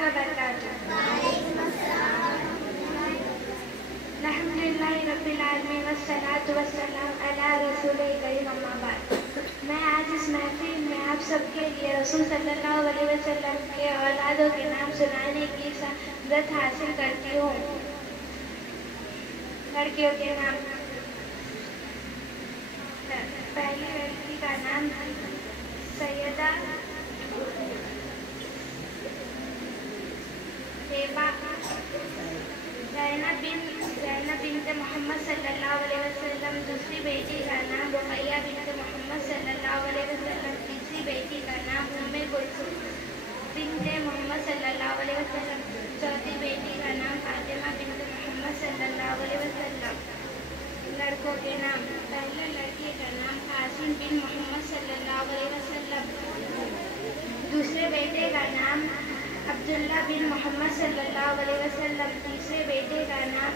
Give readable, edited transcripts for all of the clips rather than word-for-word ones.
वबरकातुहू। अल्हम्दुलिल्लाहि रब्बिल आलमीन वस्सलातु वस्सलाम अला रसूलिल करीम अम्मा बाद। मैं आज इस महफिल में आप सबके लिए रसूल सल्लल्लाहु अलैहि वसल्लम के औलादों के नाम सुनाने की सआदत हासिल करती हूँ। लड़कियों के नाम। पहली लड़की का नाम सैयदा ज़ैनब बिन्त मोहम्मद सल्लल्लाहु अलैहि वसल्लम। दूसरी बेटी का नाम रुक़ैया बिन्त मोहम्मद सल्लल्लाहु अलैहि वसल्लम। तीसरी बेटी का नाम उम्मे कुलसूम बिन्त मोहम्मद सल्लल्लाहु अलैहि वसल्लम। चौथी बेटी का नाम फातिमा बिन्त मोहम्मद सल्लल्लाहु अलैहि वसल्लम। लड़कों के नाम। पहले लड़की का नाम कासिम बिन मोहम्मद सल्लल्लाहु अलैहि वसल्लम। दूसरे बेटे का नाम अब्दुल्ला बिन मोहम्मद सल्लल्लाहु अलैहि वसल्लम। तीसरे बेटे का नाम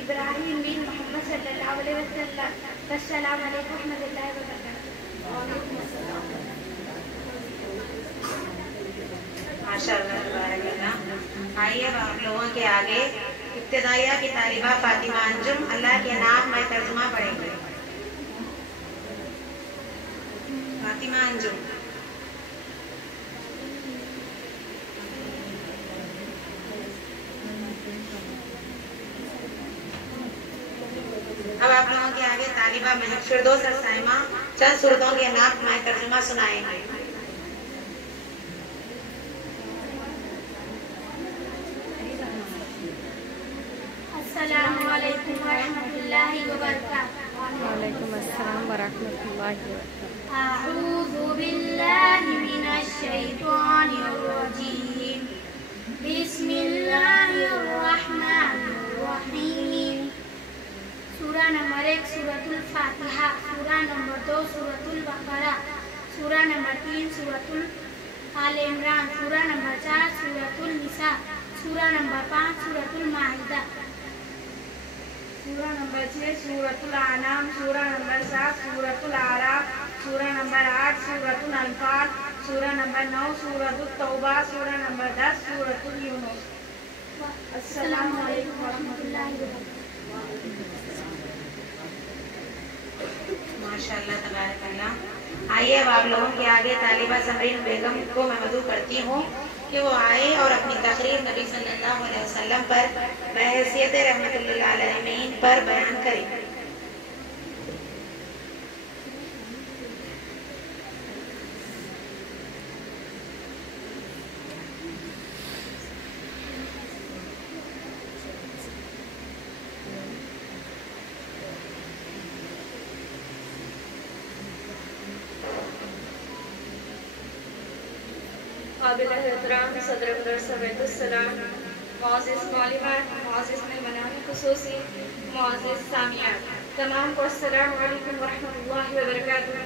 इब्राहिम बिन मोहम्मद सल्लल्लाहु अलैहि वसल्लम। अस्सलामु अलैकुम रहमतुल्लाहि व बरकातुहू। माशाअल्लाह तबारकल्लाह। आइए अब आप लोगों के आगे इब्तिदाइया की तालिबा फातिमा अंजुम अल्लाह के नाम में तर्जुमा पढ़ेंगे। फातिमा अंजुम। अब आप लोगों के आगे तालिबा महक फिरदौस और साइमा चंद सूरतों के नाम में तर्जुमा सुनाएंगे। अस्सलामु अलैकुम वरहमतुल्लाहि वबरकातुहू। वालेकुम अस्सलाम वरहमतुल्लाहि वबरकातुहू। अऊज़ु बिल्लाहि मिनश शैतानिर रजीम। बिस्मिल्लाहिर रहमानिर रहीम। सूरा नंबर 1 सूरतुल फातिहा। सूरा नंबर 2 सूरतुल बकरा। सूरा नंबर 3 सूरतुल आल इमरान। सूरा नंबर 4 सूरतुल निसा। सूरा नंबर 5 सूरतुल माइदा। सूरा नंबर 6 सूरतुल अनाम। सूरा नंबर 7 सूरतुल आराफ। सूरा नंबर 8 सूरतुल अनफाल। सूरा नंबर 9 सूरतुल तौबा। सूरा नंबर 10 सूरतुल यूनुस। अस्सलामु अलैकुम वरहमतुल्लाहि वबरकातुहू। माशाअल्लाह तबारकल्लाह। आइए अब आप लोगों के आगे तालिबा समरीन बेगम को मैं मदऊ करती हूँ कि वो आए और अपनी तकरीर नबी सल्लल्लाहु अलैहि वसल्लम पर बहैसियत रहमतुल लिल आलमीन पर बयान करें। काबिल एहतराम सदर सलाम, मुअज़्ज़िज़ मालिमात, मुअज़्ज़िज़ मेहमानान खुसूसी, मुअज़्ज़िज़ सामियात, तमाम को अस्सलामु अलैकुम वरहमतुल्लाहि व बरकातुहू।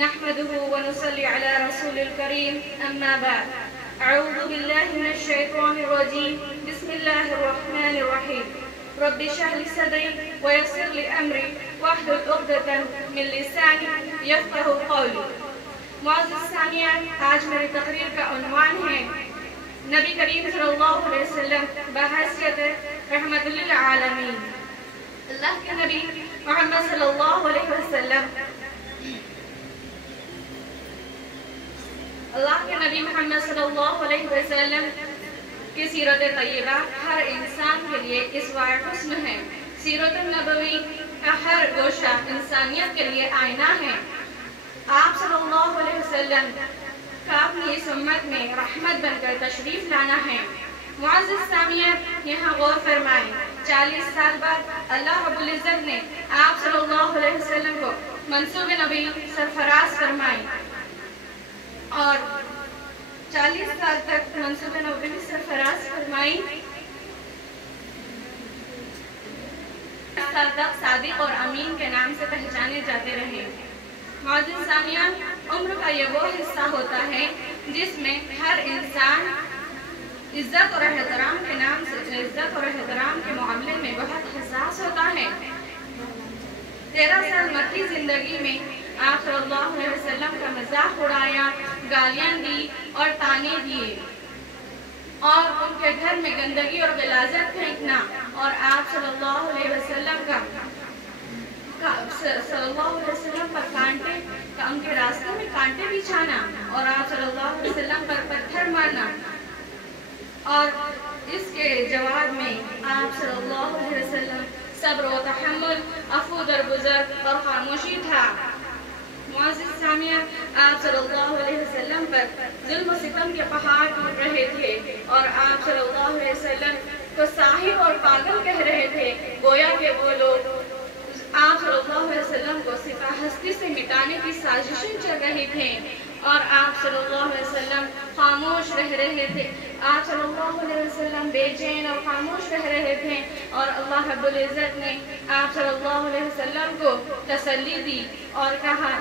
नहमदुहु व नुसल्ली अला रसूलिल करीम, अम्मा बाद। अऊज़ु बिल्लाहि मिनश शैतानिर रजीम, बिस्मिल्लाहिर रहमानिर रहीम। रब्बि इश्रह ली सदरी व यस्सिर ली अमरी वहलुल उक़दतन मिन लिसानी यफ़क़हू क़ौली। मुअज़्ज़िज़ सामियान, आज मेरी तकरीर का उन्वान है नबी करीम सल्लल्लाहु अलैहि वसल्लम बहैसियत रहमतुल लिल आलमीन। अल्लाह के नबी मोहम्मद सल्लल्लाहु अलैहि वसल्लम की सीरत तय्यबा हर इंसान के लिए इसवाए हुस्न है। सीरत नबवी का हर गोशा इंसानियत के लिए आईना है। आप सल्लल्लाहु अलैहि वसल्लम का अपनी इस उम्मत में रहमत बनकर तशरीफ लाना है। मुअज़्ज़िज़ सामियान, यहाँ गौर फरमाएं, 40 साल बाद अल्लाह रब्बुल इज़्ज़त ने आप सल्लल्लाहु अलैहि वसल्लम को मंसूब नबी सरफराज फरमाए और 40 साल तक मंसूब नबी सरफराज फरमाई। साल तक सादिक और अमीन के नाम से पहचाने जाते रहे। मुअज़्ज़िज़ सामियान, उम्र का ये वो हिस्सा होता है जिसमें हर इंसान इज्जत और एहतराम के नाम से इज्जत और एहतराम के मामले में बहुत हसास होता है। 13 साल मक्की जिंदगी में आप सल्लल्लाहु अलैहि वसल्लम का मजाक उड़ाया, गालियां दी और ताने दिए और उनके घर में गंदगी और गलाजत फेंकना और आप सल्लल्लाहु अलैहि वसल्लम पर कांटे उनके रास्ते में कांटे बिछाना और आप सल्लल्लाहु अलैहि वसल्लम पर पत्थर मारना। और इसके जवाब में आप सल्लल्लाहु अलैहि वसल्लम सब्र व तहम्मुल, अफ़ू दरगुज़र और खामोशी था। मुअज़्ज़िज़ सामिया, आप सल्लल्लाहु अलैहि वसल्लम पर जुल्म व सितम के पहाड़ टूट रहे थे और आप सल्लल्लाहु अलैहि वसल्लम को साहिब और पागल कह रहे थे। गोया के वो लोग आप सल्लल्लाहु अलैहि वसल्लम को सिफा हस्ती से मिटाने की साजिशें चल रही थी और आप सल्लल्लाहु अलैहि वसल्लम खामोश रह रहे थे। आप सल्लल्लाहु अलैहि वसल्लम बेचैन और खामोश रह रहे थे और अल्लाह रब्बुल इज़्ज़त ने आप सल्लल्लाहु अलैहि वसल्लम को तसल्ली दी और कहा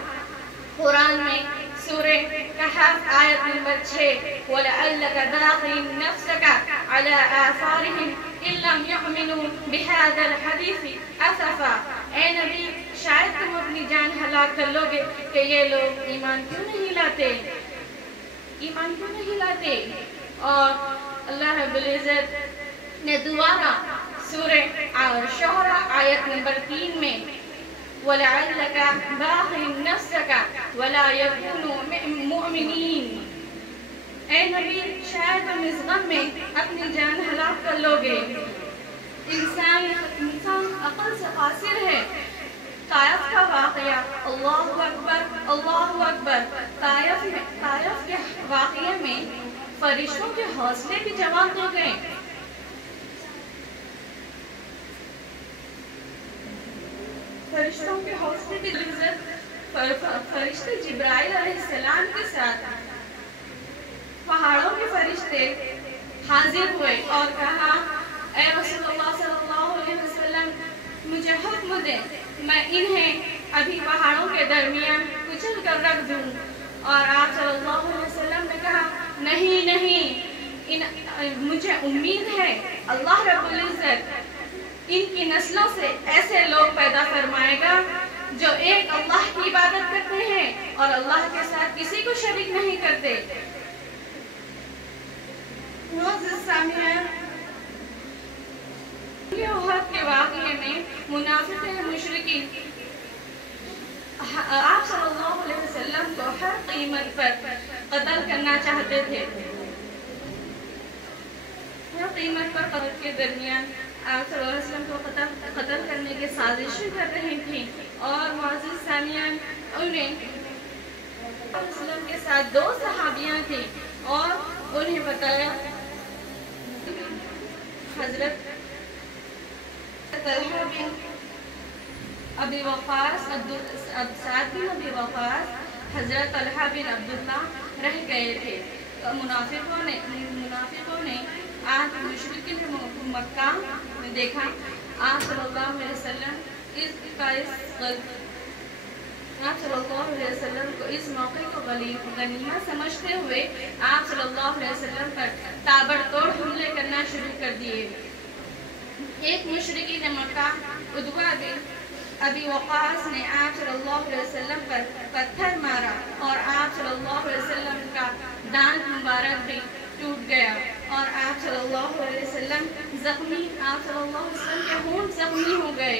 कुरान में सूरह कहफ आयत नंबर 6, वलअल्लका बाक़िन नफ़्सका अला आसारिहिम इल्लम युमिनू बिहाज़ल हदीसी असफ़ा। ए नबी, शायद तुम अपनी जान हलाक कर लोगे कि ये लोग ईमान क्यों नहीं लाते। और अल्लाह रब्बुल इज़्ज़त ने दोबारा सूरह शुअरा आयत नंबर 3 में वलअल्लका बाक़िन नफ़्सका वला यकूनू मुमिनीन। ए नबी, शायद तुम इस गम में अपनी जान हलाक कर लोगे। इंसान अक़ल से क़ासिर है। ताइफ का वाक़या, अल्लाहु अकबर अल्लाहु अकबर। ताइफ के वाक़ये में फरिश्तों के हौसले भी जवाब दे गए। फरिश्तों के हौसले की इज़्ज़त फरिश्ते जिब्राइल अलैहिस्सलाम के साथ पहाड़ों के फरिश्ते हाजिर हुए और कहा, ए रसूलुल्लाह सल्लल्लाहु अलैहि वसल्लम, मुझे हुक्म दे, मैं इन्हें अभी पहाड़ों के दरमियान कुचल कर रख दूं। और आप सल्लल्लाहु अलैहि वसल्लम ने कहा, नहीं, मुझे उम्मीद है अल्लाह रब्बुल इज़्ज़त इनकी नस्लों से ऐसे लोग पैदा फरमाएगा जो एक अल्लाह की इबादत करते हैं और अल्लाह के साथ किसी को शरीक नहीं करते। उहद के वाक़ये में मुनाफ़िक़ मुशरिकीन आप सल्लल्लाहु अलैहि वसल्लम को हर कीमत पर कत्ल करना चाहते थे। हर कीमत पर कत्ल के दरमियान आप सल्लल्लाहु अलैहि वसल्लम को कत्ल करने की साजिशें कर रही थी। और मुअज़्ज़िज़ सामियान, उन्हें वसल्लम के साथ 2 सहाबियाँ थी और उन्हें बताया हज़रत तलहा बिन अबी वक़ास, साद बिन अबी वक़ास, हज़रत तलहा बिन अब्दुल्लाह रह गए थे। मुनाफिकों ने आज मुशरिकीन मक्का में देखा आप सल्लल्लाहु अलैहि वसल्लम आप सल्लल्लाहु अलैहि वसल्लम को इस मौके को गनीमत समझते हुए आप सल्लल्लाहु अलैहि वसल्लम पर ताबड़तोड़ हमले करना शुरू कर दिए। एक मुशरिकीन मक्का उद्वा बिन अबी वक़ास ने आप सल्लल्लाहु अलैहि वसल्लम पर पत्थर मारा और आप सल्लल्लाहु अलैहि वसल्लम का दांत मुबारक भी टूट गया और आप सल्लल्लाहु अलैहि वसल्लम जख्मी, आप सल्लल्लाहु अलैहि वसल्लम के होंठ जख्मी हो गए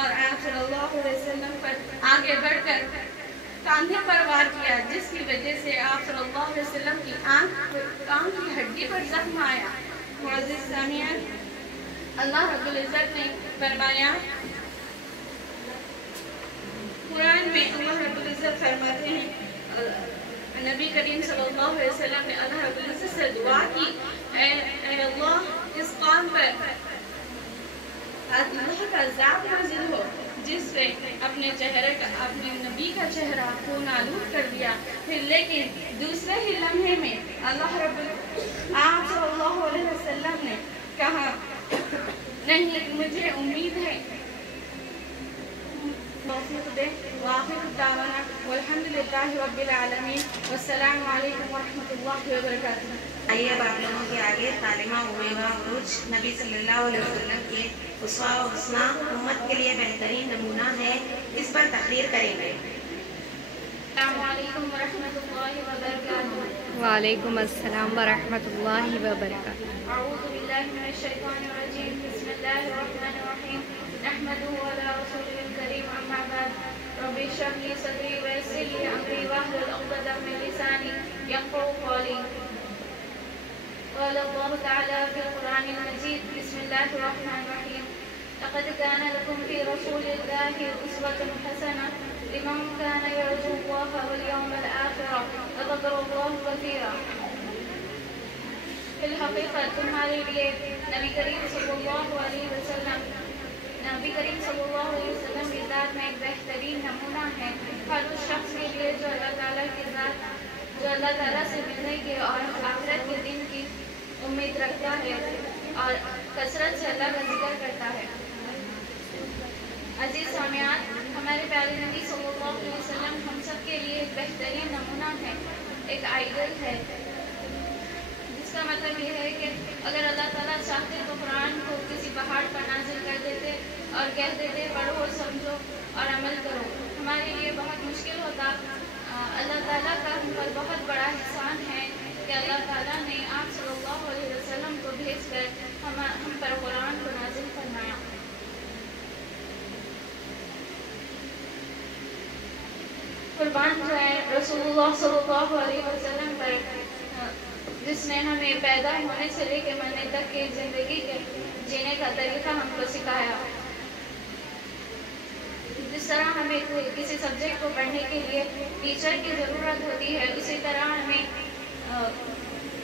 और आप सल्लल्लाहु अलैहि वसल्लम पर आगे बढ़कर कंधे पर वार किया, जिसकी वजह से आप सल्लल्लाहु अलैहि वसल्लम की कान की हड्डी पर जख्म आया। मुअज़्ज़िज़ सामियान, अल्लाह रब्बुल इज़्ज़त ने फरमाया कुरान में, अल्लाह रब्बुल इज़्ज़त फरमाते हैं, नबी करीम सल्लल्लाहु अलैहि वसल्लम ने अल्लाह रब्बुल इज़्ज़त से दुआ की, ऐ अल्लाह, इस कौम पर अल्लाह का अज़ाब नाज़िल हो जिससे अपने नबी का चेहरा खून आलूद कर दिया। फिर लेकिन दूसरे ही लम्हे में अल्लाह रब्बुल आप सल्लल्लाहु अलैहि वसल्लम ने कहा, नहीं, मुझे उम्मीद है। वल्हम्दुलिल्लाहि रब्बिल आलमीन, वस्सलामु अलैकुम वरहमतुल्लाहि वबरकातुहू। आइए अब आप लोगों के आगे तालिमा उवेगा उरूज नबी सल्लल्लाहु अलैहि वसल्लम के उस्वा व हुस्ना, उम्मत के लिए बेहतरीन नमूना है, इस पर तकरीर करेंगे। अस्सलामु अलैकुम वरहमतुल्लाहि वबरकातुहू। वालेकुम अस्सलाम वरहमतुल्लाहि वबरकातुहू। अऊज़ु बिल्लाहि मिनश शैतानिर रजीम। बिस्मिल्लाहिर रहमानिर रहीम। नहमदुहु व अला रसूलिल करीम, अम्मा बाद। रब्बि इश्रह ली सदरी व यस्सिर ली अमरी वहलुल उक़दतम मिन लिसानी यफ़क़हू क़ौली। क़ाल अल्लाहु तआला फ़िल क़ुरआनिल मजीद। बिस्मिल्लाहिर रहमानिर रहीम। लक़द कान लकुम फ़ी रसूलिल्लाहि उस्वतुन हसनह लिमन कान यरजुल्लाह वल यौमल आखिर व ज़करल्लाह कसीरा। फिल हकीकत तुम्हारे लिए नबी करीम सल्लल्लाहु अलैहि वसल्लम की ज़ात में एक बेहतरीन नमूना है। हर उस शख्स के लिए जो अल्लाह ताला से मिलने के और आखिरत के दिन की उम्मीद रखता है और कसरत से अल्लाह का जिक्र करता है। अजीज सामियान, हमारे प्यारे नबी सल्लल्लाहु अलैहि वसल्लम हम सब के लिए एक बेहतरीन नमूना है, एक आइडल है, जिसका मतलब ये है कि अगर अल्लाह ताला चाहते तो कुरान को किसी पहाड़ पर नाजिल कर देते और कह देते पढ़ो, समझो और अमल करो। हमारे लिए बहुत मुश्किल होता। अल्लाह ताला का हम पर बहुत बड़ा एहसान है कि अल्लाह ताला ने आप सल्लल्लाहु अलैहि वसल्लम को भेजकर हम पर कुरान को नाजिल फरमाया। कुर्बान जाए रसूलुल्लाह सल्लल्लाहु अलैहि वसल्लम पर, जिसने हमें पैदा होने से लेकर मरने तक की ज़िंदगी के जीने का तरीका हमको सिखाया। जिस तरह हमें किसी सब्जेक्ट को पढ़ने के लिए टीचर की ज़रूरत होती है, उसी तरह हमें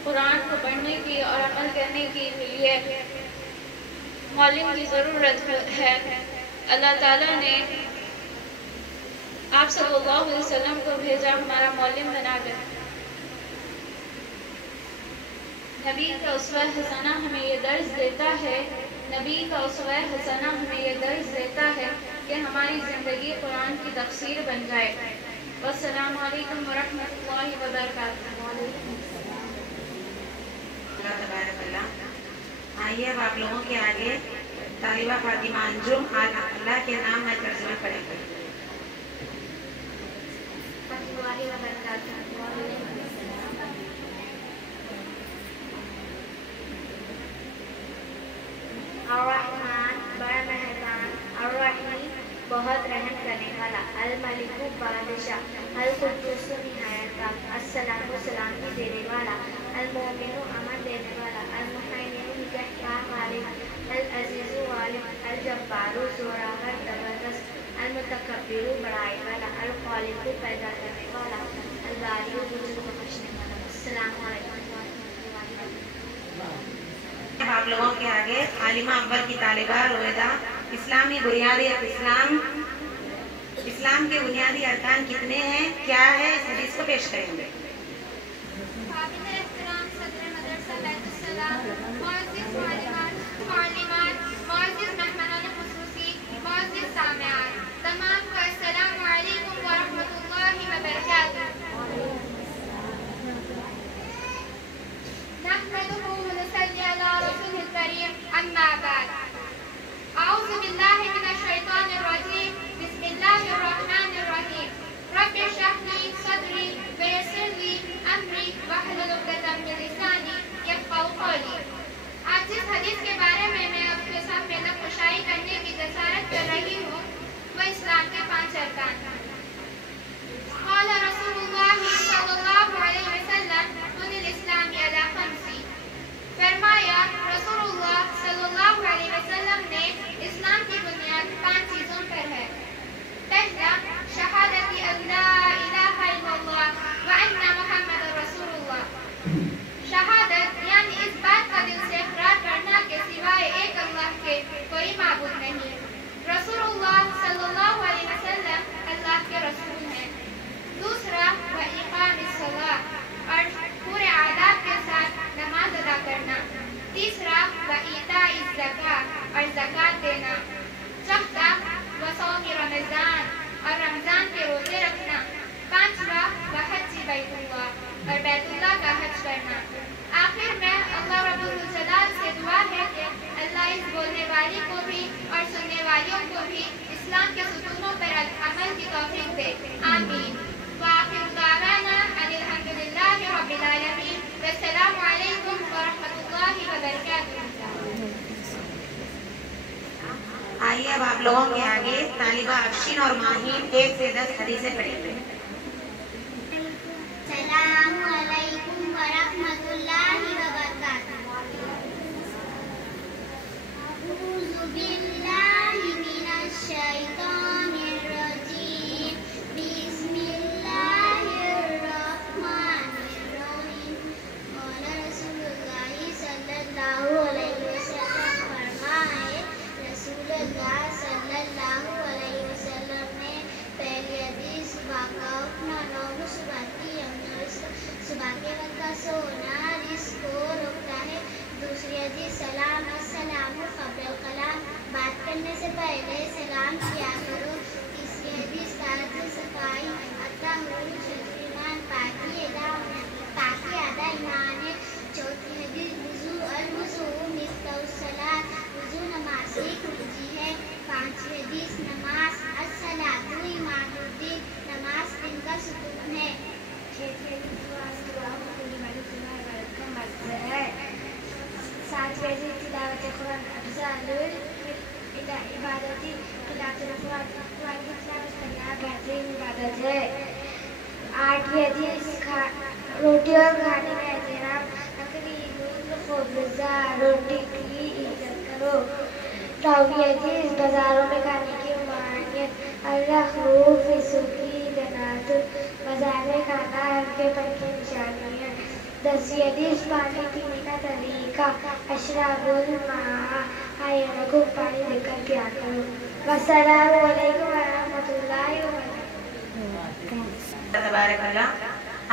कुरान को पढ़ने की और अमल करने के लिए मौलिम की ज़रूरत है। अल्लाह ताला ने आप सल्लल्लाहु अलैहि वसल्लम को भेजा हमारा मौलिम बनाकर। नबी का उसवा हसना हमें ये दर्ज देता है कि हमारी ज़िंदगी कुरान की तफसीर बन जाए। वस्सलामु अलैकुम वरहमतुल्लाहि वबरकातुहू। आइए अब आप लोगों के आगे तालिबा फातिमा अंजुम अल्लाह के नाम में तर्जुमा पढ़ेंगे। अर्रहमान बड़ा मेहरबान, अर्रहीम बहुत रहम करने वाला, अल मलिकु बादशाह, अल कुद्दूस निहायत पाक, अस्सलामु सलामती देने वाला, अल मोमिनु अमन देने वाला, अल मुहैमिनु निगहबान वाले, अल अजीजु वालिद, अल जब्बारु जोरावर जबरदस्त, अल मुतकब्बिरु बड़ाई वाला, अल खालिकु पैदा करने वाला, अल बारिउ वजूद बख्शने वाला। अस्सलामु अलैकुम वरहमतुल्लाहि वबरकातुहू। आप लोगों के आगे आलिमा अव्वल की तालिबा रोएदा इस्लामी बुनियादी इस्लाम के बुनियादी अरकान कितने हैं, क्या है, इस हदीस को पेश करेंगे। तमाम को अस्सलामु अलैकुम वरहमतुल्लाहि वबरकातुहू। नहमदुहु व नसल्ली अला रसूलिल करीम, अम्मा बाद। अऊज़ु बिल्लाहि मिनश शैतानिर रजीम। बिस्मिल्लाहिर रहमानिर रहीम। रब्बि इश्रह ली सदरी व यस्सिर ली अमरी वहलुल उक़दतम मिन लिसानी यफ़क़हू क़ौली। आज जिस हदीस के बारे में मैं आपके सामने नक्काशी करने की जसारत कर रही हूँ, वह इस्लाम के 5 अरकान हैं। क़ाल रसूलुल्लाह सल्लल्लाहु अलैहि वसल्लम बुनिल इस्लाम अला खम्सी। फरमाया रसूलुल्लाह सल्लल्लाहु अलैहि वसल्लम ने इस्लाम की बुनियाद 5 चीज़ों पर है। पहला, शहादती अल्ला इलाहा इल्लल्लाह व अन्ना मुहम्मदुर रसूलुल्लाह। शहादत यानी इस बात का दिल से इकरार करना कि सिवाय एक अल्लाह के कोई माबूद नहीं। रसूलुल्लाह सल्लल्लाहु अलैहि वसल्लम अल्लाह के रसूल हैं। दूसरा, व इक़ामिस सलाह और पूरे आदाब के साथ नमाज अदा करना। तीसरा, व ईताइज़ ज़कात और ज़कात देना। चौथा, व सौमी रमज़ान और रमज़ान के रोज़े रखना। पांचवा, व हज्जी बैतुल्लाह और बैतुल्लाह का हज करना। आखिर में अल्लाह रब्बुल जलाल से दुआ है कि अल्लाह इस बोलने वाली को भी और सुनने वालियों को भी इस्लाम के सुतूनों पर अमल की तौफीक दे। आमीन। अब आप लोगों के आगे तालिबा अफशीन और माहीन 1 से 10 हदीसें पढ़ेंगे। सलामु अलैकुम व रहमतुल्लाहि व बरकातुहू। अऊज़ु बिल्लाहि मिनश शैतानिर रजीम। बिस्मिल्लाहिर रहमानिर रहीम। क़ाला रसूलुल्लाहि सल्लल्लाहु अलैहि वसल्लम फरमाए, रसूलुल्लाह सल्लल्लाहु अलैहि वसल्लम ने पहली हदीस सुबह का उठना, नौ सुबह की सुबह के वक्त का सोना रिस्क को रोकता है। दूसरी हदीस सलाम अस्सलामु क़ब्ल कलाम, बात करने से पहले सलाम किया करो। तीसरी हदीस ताज़ सफाई अत्ताहुर शत्रुमान, पाकी आधा ईमान है। चौथी हदीस वुज़ू अल-वुज़ू मिफ्ताहुस सलात, वुज़ू नमाज की कुंजी है। पांचवी हदीस नमाज अस्सलातु इमादुद्दीन, नमाज दिन का सुकून है। छठवीं हदीस सातवीं हदीस तिलावत कुरान अफ़ज़ालुल इबादती, तिलावत कुरान की तिलावत करना बेहतरीन इबादत है। आठवीं हदीस रोटी और खाने का एहतराम, रोटी की इज्जत करो। नौवीं हदीस बाजारों में खाने की ममानियत, अल-खरूफ सुकी जन्नत, बाजार में खाना उनके पर की निशानी है। 10वीं हदीस पानी पीने का तरीका, अशराबुल माँ, आइए को पानी लेकर पिया करो। वस्सलामु अलैकुम व रहमतुल्लाहि व बरकातुहू। तबारकल्लाह।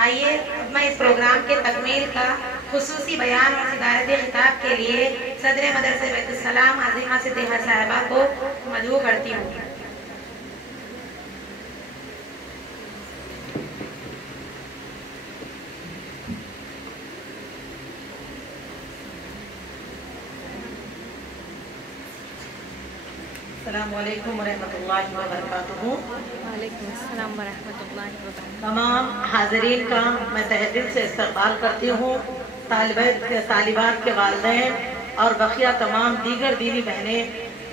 आइए अब मैं इस प्रोग्राम के तकमील का खुसूसी बयान और सदारत खिताब के लिए सदर मदरसे बैतुस्सलाम आज़िमा सिद्दीक़ा साहिबा को मदऊ करती हूँ। अस्सलामु अलैकुम वरहमतुल्लाहि वबरकातुहू। वालेकुम अस्सलाम व रहमतुल्लाहि व बरकातुहू। तमाम हाज़रीन का मैं तहे दिल से इस्तक़बाल करती हूँ। तालिबात के वालिदैन और बक़िया तमाम दीगर दीनी बहनें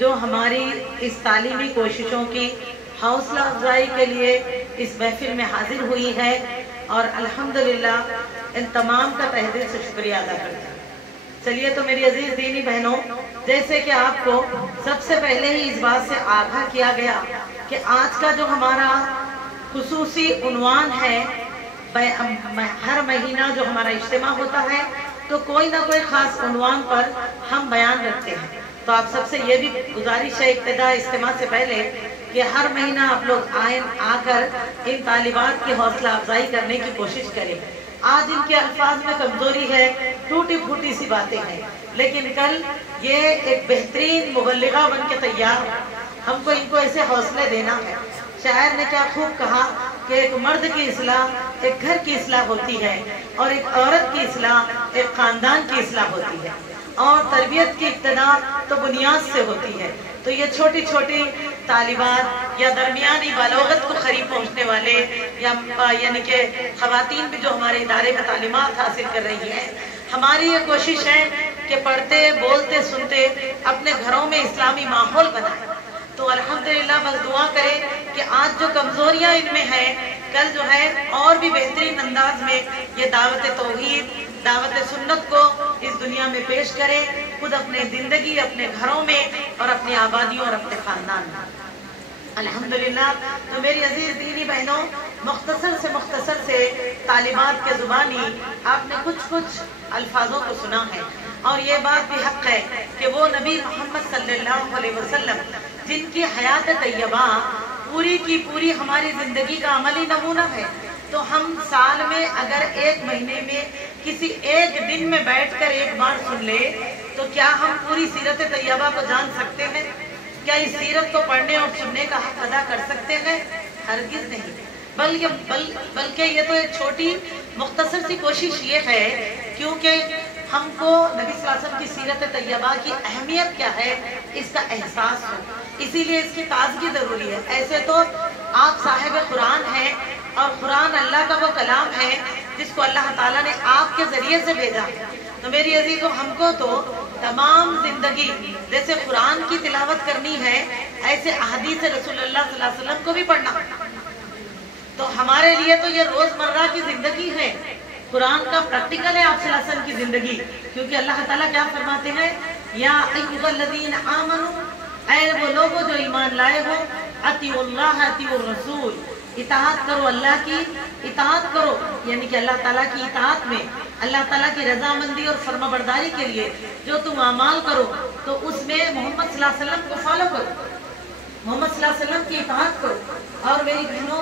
जो हमारी इस तालीमी कोशिशों की हौसला अफजाई के लिए इस महफिल में हाजिर हुई है, और अल्हम्दुलिल्लाह इन तमाम का तहे दिल से शुक्रिया अदा करती हूँ। चलिए तो मेरी अजीज दीनी बहनों, जैसे कि आपको सबसे पहले ही इस बात से आगाह किया गया कि आज का जो हमारा खुसूसी उन्वान है, हर महीना जो हमारा इज्तिमा होता है तो कोई ना कोई खास उन्वान पर हम बयान रखते हैं। तो आप सबसे ये भी गुजारिश है इब्तिदा इज्तिमा से पहले कि हर महीना आप लोग आकर इन तालिबात की हौसला अफजाई करने की कोशिश करें। आज इनके अल्फाज में कमजोरी है, टूटी फूटी सी बातें हैं, लेकिन कल ये एक बेहतरीन मुबल्लिगा बन के तैयार है। हमको इनको ऐसे हौसले देना है। शायर ने क्या खूब कहा कि एक मर्द की इस्लाह एक घर की इस्लाह होती है, और एक औरत की इस्लाह एक खानदान की इस्लाह होती है, और तरबियत की इब्तिदा तो बुनियाद से होती है। तो ये छोटी छोटी तालिबात या दरमियानी बलोगत को करीब पहुँचने वाले या यानी कि ख़वातीन भी जो हमारे इदारे में तालीमात हासिल कर रही हैं, हमारी ये कोशिश है कि पढ़ते बोलते सुनते अपने घरों में इस्लामी माहौल बनाएं। तो अल्हम्दुलिल्लाह बस दुआ करें कि आज जो कमजोरियां इनमें है, कल जो है और भी बेहतरीन अंदाज में ये दावत तौहीद, दावत सुन्नत को इस दुनिया में पेश करें, खुद अपने जिंदगी, अपने घरों में और अपनी आबादियों और अपने खानदान में। अल्हम्दुलिल्लाह। तो मेरी अजीज दीनी बहनों, मुख्तसर से तालिबात के जुबानी आपने कुछ अल्फाजों को सुना है, और ये बात भी हक है कि वो नबी मोहम्मद सल्लल्लाहु अलैहि वसल्लम जिनकी हयात तैयबा पूरी की पूरी हमारी जिंदगी का अमली नमूना है, तो हम साल में अगर एक महीने में किसी एक दिन में बैठकर एक बार सुन ले, तो क्या हम पूरी सीरत तैयबा को जान सकते हैं? क्या इस सीरत को पढ़ने और सुनने का हक अदा कर सकते हैं? हरगिज नहीं। बल्कि ये तो एक छोटी मुख्तसर सी कोशिश ये है, क्योंकि हमको नबी सल्लल्लाहु अलैहि वसल्लम की सीरत तैयबा की अहमियत क्या है इसका एहसास हो, इसीलिए इसकी ताजगी जरूरी है। ऐसे तो आप साहिब कुरान हैं, और कुरान अल्लाह का वो कलाम है जिसको अल्लाह ताला ने आपके जरिए से भेजा है। तो मेरी अजीजों, हमको तो तमाम जिंदगी जैसे कुरान की तिलावत करनी है, ऐसे अहदीस रसूलुल्लाह सल्लल्लाहु अलैहि वसल्लम को भी पढ़ना। तो हमारे लिए तो ये रोजमर्रा की जिंदगी है, कुरान का प्रैक्टिकल है आप सल्लल्लाहु अलैहि वसल्लम की जिंदगी। क्योंकि अल्लाह ताला क्या फरमाते हैं, या अय्युहल्लज़ीना आमनू, ऐ वो लोगों जो ईमान लाए हो, अतिउल्लाह अतिउर रसूल, इताअत करो अल्लाह की, इताअत करो यानी कि अल्लाह ताला की इताअत में, अल्लाह ताला की रजामंदी और फर्माबरदारी के लिए जो तुम अमाल करो तो उसमें मोहम्मद सल्लल्लाहु अलैहि वसल्लम को फॉलो करो, मोहम्मद सल्लल्लाहु अलैहि वसल्लम की इताअत करो। और मेरी बहनों,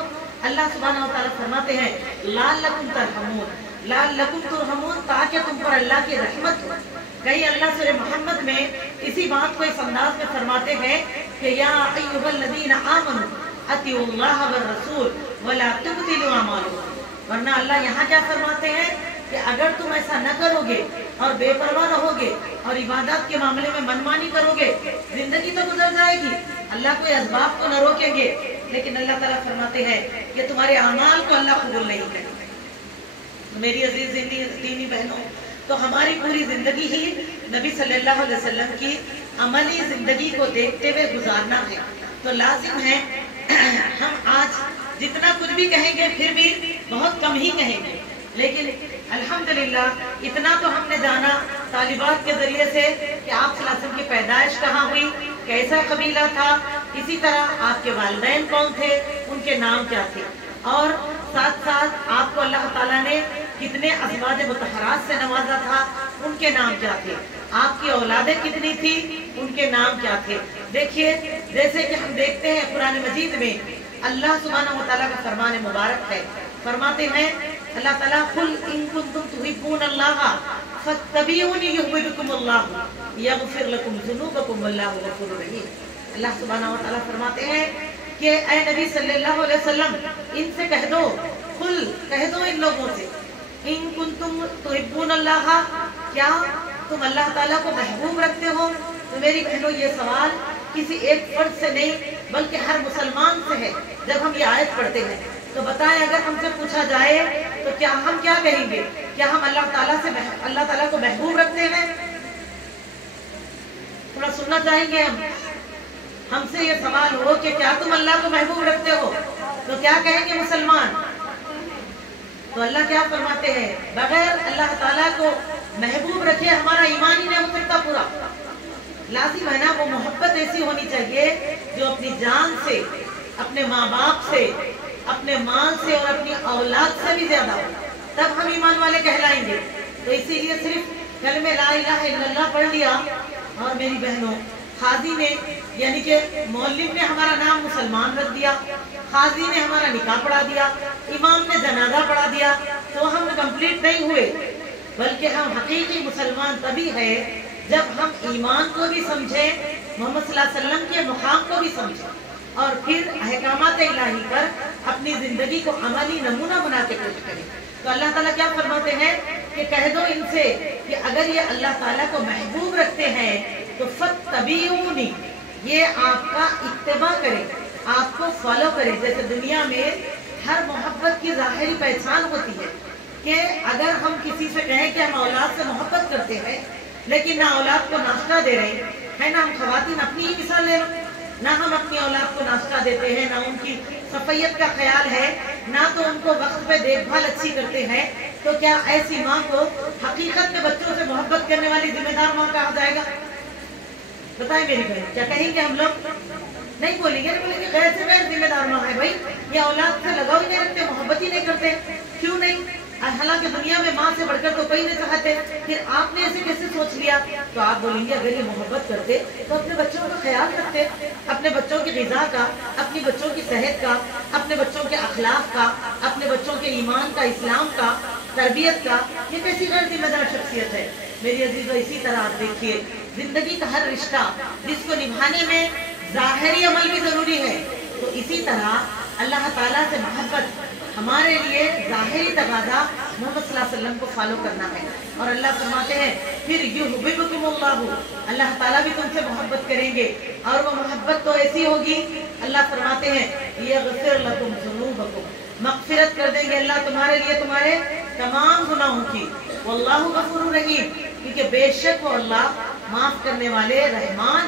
अल्लाह सुब्हानहू व तआला फरमाते हैं लाल्लकुम तुरहमून, लाल्लकुम तुरहमून, ताकि तुम पर अल्लाह की रहमत हो। कई अल्लाह सूरह मोहम्मद में इसी बात को इस अंदाज में फरमाते हैं कि या अय्युहल्लज़ीना आमनू अतिउल्लाह व रसूल वला तुबतिलू अमालकुम। वरना अल्लाह यहाँ क्या फरमाते हैं कि अगर तुम ऐसा न करोगे और बेपरवाह रहोगे और इबादत के मामले में मनमानी करोगे, जिंदगी तो गुजर जाएगी, अल्लाह कोई असबाब को न रोकेंगे, लेकिन अल्लाह ताला फरमाते हैं कि तुम्हारे अमाल को अल्लाह कबूल नहीं करेंगे। मेरी अजीज दीनी बहनों, तो हमारी पूरी जिंदगी ही नबी सल्लल्लाहु अलैहि वसल्लम की अमली जिंदगी को देखते हुए गुजारना है। तो लाजिम है हम आज जितना कुछ भी कहेंगे फिर भी बहुत कम ही कहेंगे, लेकिन अल्हम्दुलिल्लाह इतना तो हमने जाना तालिबात के जरिए से कि आप सल्लल्लाहु अलैहि वसल्लम की पैदाइश कहाँ हुई, कैसा कबीला था, इसी तरह आपके वालिदैन कौन थे, उनके नाम क्या थे, और साथ साथ आपको अल्लाह ताला ने कितने अज़वाज मुतहरात से नवाजा था, उनके नाम क्या थे, आपकी औलादें कितनी थी, उनके नाम क्या थे। देखिए जैसे कि हम देखते हैं कुरान मजीद में अल्लाह सुब्हानहू व तआला का फरमान मुबारक है, फरमाते हैं अल्लाह ताला कुल इन कुंतुम तुहिब्बूनल्लाह फत्तबिऊनी युहिब्बुकुमुल्लाह यगफिर लकुम ज़ुनूबकुम वल्लाहु गफूरुर रहीम। अल्लाह सुब्हानहू व तआला फरमाते हैं कि ऐ नबी सल्लल्लाहु अलैहि वसल्लम, इनसे कह दो, कुल कह दो इन लोगों से, इन कुंतुम तुहिब्बूनल्लाह, क्या तुम अल्लाह ताला को महबूब रखते हो। तो मेरी बहनों, ये सवाल किसी एक फर्द से नहीं बल्कि हर मुसलमान से है। जब हम ये आयत पढ़ते हैं तो बताएं, अगर हमसे पूछा जाए तो क्या हम क्या कहेंगे, क्या हम अल्लाह ताला को महबूब रखते हैं? थोड़ा सुनना चाहेंगे हम। हमसे ये सवाल हो कि क्या तुम अल्लाह को महबूब रखते हो, तो क्या कहेंगे मुसलमान? तो अल्लाह क्या फरमाते हैं, बगैर अल्लाह ताला को महबूब रखे हमारा ईमान ही नहीं हो सकता पूरा। लाजिम है ना, वो मोहब्बत ऐसी होनी चाहिए जो अपनी जान से, अपने माँ बाप से, अपने माल से और अपनी औलाद से भी ज्यादा हो, तब हम ईमान वाले कहलाएंगे। तो इसीलिए सिर्फ कलमे ला इलाहा इल्लल्लाह पढ़ लिया और मेरी बहनों, खाजी ने यानी कि मौलवी ने हमारा नाम मुसलमान रख दिया, खाजी ने हमारा निकाह पढ़ा दिया, इमाम ने जनाजा पढ़ा दिया, तो हम कंप्लीट नहीं हुए। बल्कि हम हकीकी मुसलमान तभी है जब हम ईमान को भी समझे, मोहम्मद सल्लल्लाहु अलैहि वसल्लम के मुकाम को भी समझे और फिर अहकामात इलाही पर अपनी जिंदगी को अमली नमूना बना के पेश करें। तो अल्लाह ताला क्या फरमाते हैं कि कह दो इनसे कि अगर ये अल्लाह ताला को महबूब रखते हैं तो फत्तबिऊनी, ये आपका इत्तिबा करें, आपको फॉलो करें। जैसे दुनिया में हर मोहब्बत की ज़ाहिरी पहचान होती है कि अगर हम किसी से कहें कि हम औलाद से मोहब्बत करते हैं लेकिन ना औलाद को नाश्ता दे रहे हैं ना, हम खवातीन अपनी ही मिसाल ले लो, ना हम अपनी औलाद को नाश्ता देते हैं, ना उनकी सफैयत का ख्याल है, ना तो उनको वक्त पे देखभाल अच्छी करते हैं, तो क्या ऐसी माँ को हकीकत में बच्चों से मोहब्बत करने वाली जिम्मेदार माँ कहा जाएगा? बताएं मेरी बहन, क्या कहेंगे हम लोग? नहीं बोलेंगे, नहीं बोलेंगे गैर से गैर जिम्मेदार माँ है भाई, ये औलाद से लगाव ही नहीं रखते, मोहब्बत ही नहीं करते। क्यों नहीं? हालांकि दुनिया में माँ से बढ़कर तो कोई नहीं चाहते, फिर आपने ऐसे कैसे सोच लिया? तो आप बोलेंगे अगर ये मोहब्बत करते तो अपने बच्चों का ख्याल रखते, अपने बच्चों की ग़िज़ा का, अपनी बच्चों की सेहत का, अपने बच्चों के अखलाक का, अपने बच्चों के ईमान का, इस्लाम का, तरबियत का। ये कैसी गैर जिम्मेदार शख्सियत है मेरी अजीज़ों। इसी तरह आप देखिए जिंदगी का हर रिश्ता जिसको निभाने में ज़ाहिरी अमल भी जरूरी है, तो इसी तरह अल्लाह ताला से मोहब्बत हमारे लिए ज़ाहिरी तकाज़ा मोहम्मद सल्लल्लाहु अलैहि वसल्लम को फॉलो करना है। और अल्लाह फरमाते हैं फिर युहिब्बुकुमुल्लाहु, अल्लाह ताला भी तुमसे मोहब्बत करेंगे और वो मोहब्बत तो ऐसी होगी, अल्लाह फरमाते हैं यग़फिर लकुम ज़ुनूबकुम, मग़फ़िरत कर देंगे अल्लाह तुम्हारे लिए तुम्हारे तमाम गुनाहों की, वल्लाहु गफूरुर रहीम, क्योंकि बेशक वो अल्लाह माफ करने वाले रहमान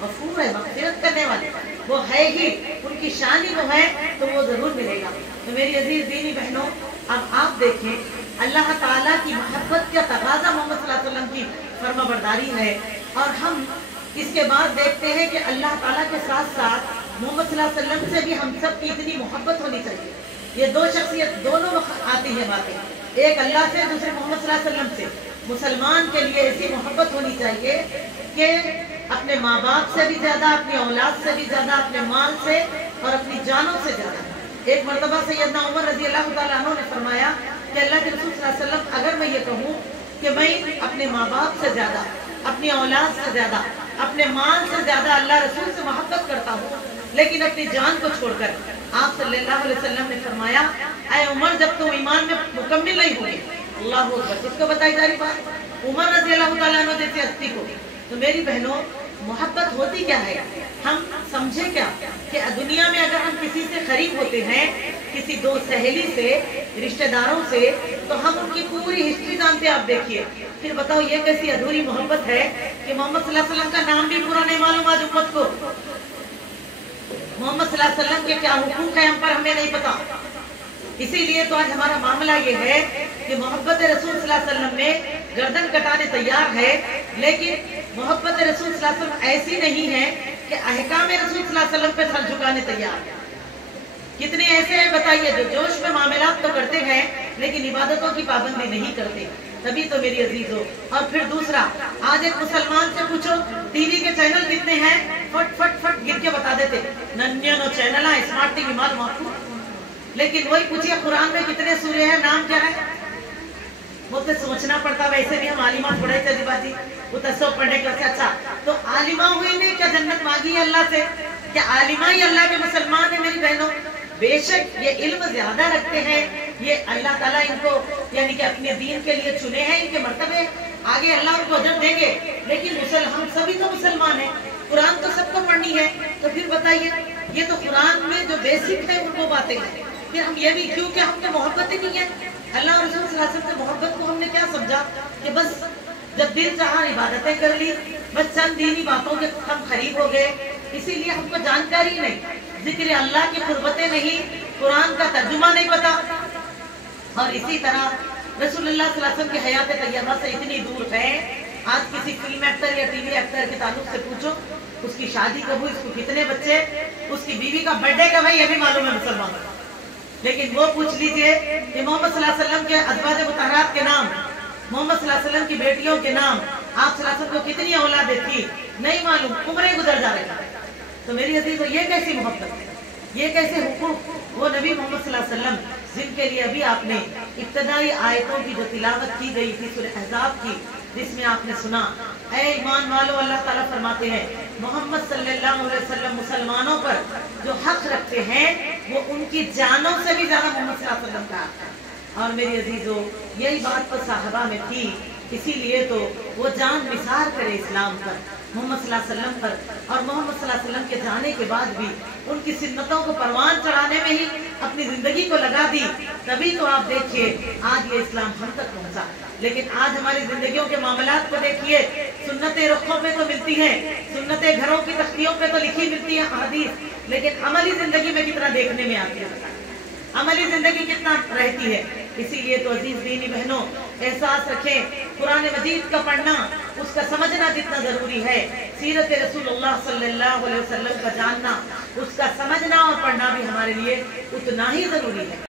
गफूर है, मगफिरत करने वाले वो है ही, उनकी शान ही वो है, तो वो जरूर मिलेगा। तो मेरी अजीज दीनी बहनों, अब आप देखें अल्लाह ताला की मोहब्बत का तगाजा मोहम्मद सल्लल्लाहु अलैहि वसल्लम की फरमाबरदारी है, और हम इसके बाद देखते हैं कि अल्लाह ताला के साथ साथ मोहम्मद सल्लल्लाहु अलैहि वसल्लम से भी हम सब की इतनी मोहब्बत होनी चाहिए। ये दो शख्सियत दोनों आती है बातें, एक अल्लाह से, दूसरे मोहम्मद सल्लल्लाहु अलैहि वसल्लम से। मुसलमान के लिए ऐसी मोहब्बत होनी चाहिए कि अपने माँ बाप से भी ज्यादा, अपनी औलाद से भी ज्यादा, अपने माल से और अपनी जानों से ज्यादा। एक मर्तबा सैयदना उमर रजी अल्लाह तआला अन्हु ने फरमाया कि अल्लाह के रसूल सल्लल्लाहु अलैहि वसल्लम, अगर मैं ये कहूँ कि मैं अपने माँ बाप से ज्यादा, अपनी औलाद से ज्यादा, अपने माल से ज्यादा अल्लाह रसूल से मोहब्बत करता हूँ, लेकिन अपनी जान को छोड़कर, आप सल्लल्लाहु अलैहि वसल्लम ने फरमाया, ऐ उमर, जब तुम ईमान में मुकम्मिल नहीं हुई, अल्लाह अकबर, किसको बताई जा रही बात? उमर रजी अल्लाह तआला अन्हु जैसी हस्ती को। तो मेरी बहनों, मोहब्बत होती क्या है, हम समझे क्या कि दुनिया में अगर हम किसी से करीब होते हैं, किसी दोस्त सहेली से, रिश्तेदारों से, तो हम उनकी पूरी हिस्ट्री जानते हैं। आप देखिए, फिर बताओ ये कैसी अधूरी मोहब्बत है कि मोहम्मद सल्लल्लाहु अलैहि वसल्लम का नाम भी पूरा नहीं मालूम आज उम्मत को, मोहम्मद सल्लल्लाहु अलैहि वसल्लम के क्या हुकूक है हम पर हमें नहीं पता। इसीलिए तो आज हमारा मामला ये है कि मोहब्बत रसूल सल्लल्लाहु अलैहि वसल्लम में गर्दन कटाने तैयार है, लेकिन मोहब्बत रसूल सल्लल्लाहु अलैहि वसल्लम ऐसी नहीं है कि अहकाम रसूल सल्लल्लाहु अलैहि वसल्लम पे सर झुकाने तैयार है। कितने ऐसे हैं बताइए जो जोश में मामलात तो करते हैं लेकिन इबादतों की पाबंदी नहीं करते। तभी तो मेरी अजीजों, और फिर दूसरा, आज एक मुसलमान से पूछो टीवी के चैनल कितने हैं, फट फट फट गिर के बता देते, नन्या नो चैनल है, स्मार्ट टीवी मालूम आपको। लेकिन वही पूछिए कुरान में कितने सूरे हैं, नाम क्या है, वो तो सोचना पड़ता। वैसे भी हम आलिमा पढ़े थे बाजी, वो तस्वीर पढ़ने के। अच्छा, तो आलिमा हुई ने क्या जन्नत मांगी है अल्लाह से? क्या आलिमा ही अल्लाह के मुसलमान है? मेरी बहनों, बेशक ये इल्म ज्यादा रखते हैं, ये अल्लाह ताला इनको यानी कि अपने दीन के लिए चुने हैं, इनके मर्तबे आगे अल्लाह उनको अजर देंगे, लेकिन हम सभी तो मुसलमान हैं, कुरान तो सबको पढ़नी है। तो फिर बताइए, ये तो कुरान में जो बेसिक है उनको बातें हैं, फिर हम ये भी, क्योंकि हम तो मोहब्बत ही नहीं है अल्लाह और रसूल सल्लल्लाहु अलैहि वसल्लम से। मोहब्बत को हमने क्या समझा कि बस जब दिल चाहा इबादतें कर ली, बस चंद दीनी बातों के हम करीब हो गए, इसीलिए हमको जानकारी नहीं, जिक्र अल्लाह की कुर्बतें नहीं, कुरान का तर्जुमा नहीं पता। और इसी तरह रसूलुल्लाह सल्लल्लाहु अलैहि वसल्लम की हयात तैयबा से इतनी दूर है। आज किसी फिल्म एक्टर या टीवी एक्टर के ताल्लुक से पूछो, उसकी शादी कब हुई, उसको कितने बच्चे, उसकी बीवी का बर्थडे कब है, ये भी मालूम है मुसलमान। लेकिन वो पूछ लीजिए कि मोहम्मद सल्लल्लाहु अलैहि वसल्लम के अज़वाज मुतहहरात के नाम, मोहम्मद सल्लल्लाहु अलैहि वसल्लम की बेटियों के नाम, आप सल्लल्लाहु अलैहि वसल्लम को कितनी औलादें थी, नहीं मालूम, उम्रें गुजर जा रही। तो मेरी अजीज, ये कैसी मोहब्बत है, ये कैसे हुकूक? वो नबी मोहम्मद सल्लल्लाहु अलैहि वसल्लम जिनके लिए अभी आपने इब्तदाई आयतों की जो तिलावत की गई थी सूरह अहज़ाब की, जिसमें आपने सुना, ऐ ईमान वालो, अल्लाह ताला फरमाते हैं मोहम्मद सल्लल्लाहु अलैहि वसल्लम मुसलमानों पर जो हक रखते हैं वो उनकी जानों से भी ज्यादा मोहम्मद सल्लल्लाहु अलैहि वसल्लम का हक है। और मेरी अजीजों, यही बात तो साहबा में थी, इसीलिए तो वो जान निसार करे इस्लाम पर, मोहम्मद सल्लल्लाहु अलैहि वसल्लम पर। और मोहम्मद सल्लल्लाहु अलैहि वसल्लम के जाने के बाद भी उनकी सुन्नतों को परवान चढ़ाने में ही अपनी जिंदगी को लगा दी, तभी तो आप देखिए आज ये इस्लाम हम तक पहुंचा। लेकिन आज हमारी जिंदगियों के मामलात को देखिए, सुन्नतें रुखों पे तो मिलती हैं, सुन्नतें घरों की तख्तियों पे तो लिखी मिलती है हदीस, लेकिन अमली जिंदगी में कितना देखने में आती है, अमली जिंदगी कितना रहती है। इसीलिए तो अजीज दीनी बहनों, एहसास रखें, कुरान मजीद का पढ़ना, उसका समझना जितना जरूरी है, सीरत रसूलुल्लाह सल्लल्लाहु अलैहि वसल्लम का जानना, उसका समझना और पढ़ना भी हमारे लिए उतना ही जरूरी है।